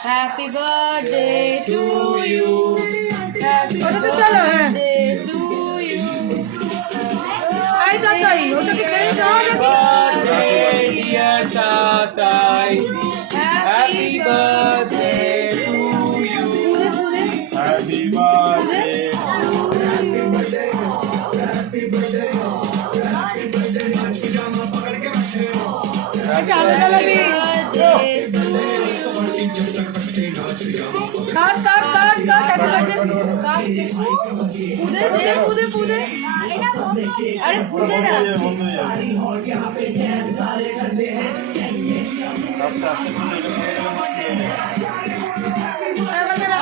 Happy birthday to you. Happy birthday to you. Ay, tatay, otak kita rin sa birthday, dear Tatay. Happy birthday to you. Happy birthday. अरे पूरे ना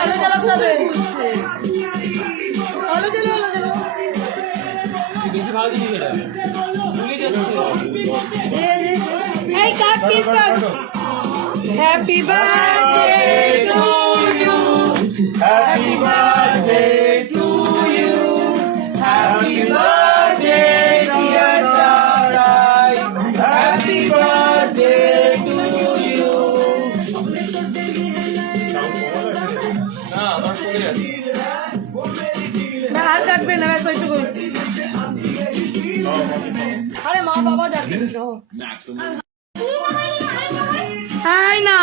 আলো জ্বালাতে হবে আলো জ্বালো বেশি ভালো দিবি এটা ভুলে যাচ্ছে এই cut happy birthday to you Happy birthday to you. Happy birthday, dear Tatai. Happy birthday to you. না আমার পড়ে আছে না আর কাটবে না ব্যাস ওইটুকু আরে মা বাবা যাবে হাই না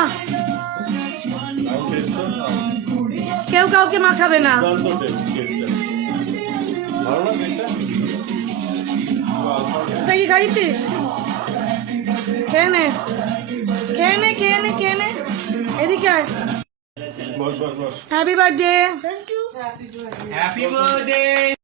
কেউ কাউকে মাখাবে না তুই কি খাইছিস খেয়ে নে এদিকে আয় হ্যাপি বার্থডে Happy birthday.